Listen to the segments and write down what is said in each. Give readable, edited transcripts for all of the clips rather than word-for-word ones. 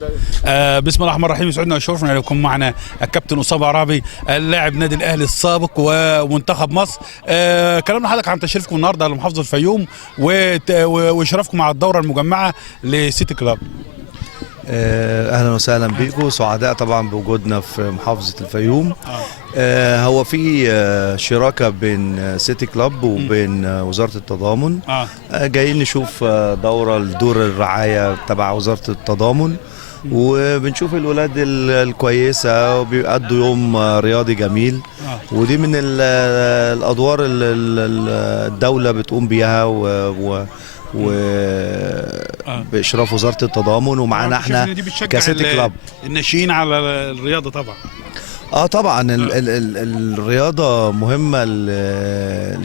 بسم الله الرحمن الرحيم. يسعدنا ويشرفنا ان يكون معنا الكابتن اسامه عرابي اللاعب نادي الاهلي السابق ومنتخب مصر. كلامنا حضرتك عن تشريفكم النهارده لمحافظه الفيوم واشرافكم على الدوره المجمعه لسيتي كلاب. اهلا وسهلا بيكم، سعداء طبعا بوجودنا في محافظه الفيوم. هو في شراكه بين سيتي كلاب وبين وزاره التضامن. جايين نشوف دوره لدور الرعايه تبع وزاره التضامن، وبنشوف الولاد الكويسه وبيقضوا يوم رياضي جميل. ودي من الادوار اللي الدوله بتقوم بيها باشراف وزاره التضامن، ومعانا احنا كسيتي كلاب الناشئين على الرياضه طبعا. طبعا الرياضه مهمه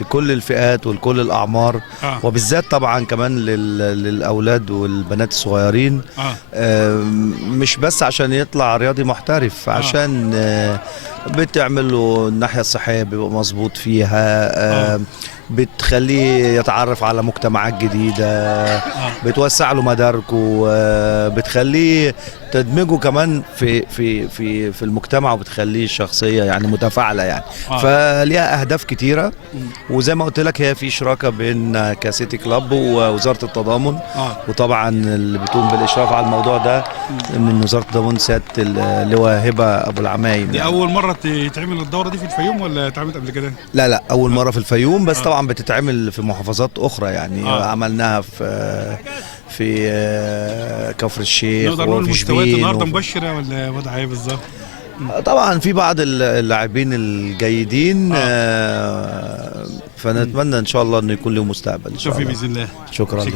لكل الفئات ولكل الاعمار، وبالذات طبعا كمان للاولاد والبنات الصغيرين. مش بس عشان يطلع رياضي محترف، عشان بتعمل له الناحيه الصحيه بيبقى مظبوط فيها، بتخليه يتعرف على مجتمعات جديدة، بتوسع له مداركه، بتخليه تدمجه كمان في المجتمع، وبتخليه شخصية يعني متفاعلة يعني. فليها أهداف كتيرة، وزي ما قلت لك هي في شراكة بين كسيتي كلاب ووزارة التضامن. وطبعا اللي بتقوم بالإشراف على الموضوع ده من وزارة التضامن سيادة اللواء هبة أبو العمايم. دي أول مرة تتعمل الدورة دي في الفيوم ولا اتعملت قبل كده؟ لا أول مرة في الفيوم، بس طبعا بتتعمل في محافظات أخرى يعني. عملناها في كفر الشيخ نقدر نقول المستويات النهارده مبشرة ولا وضعها ايه بالظبط؟ طبعا في بعض اللاعبين الجيدين، فنتمنى ان شاء الله انه يكون له مستقبل ان شاء الله. باذن الله. شكرا لك.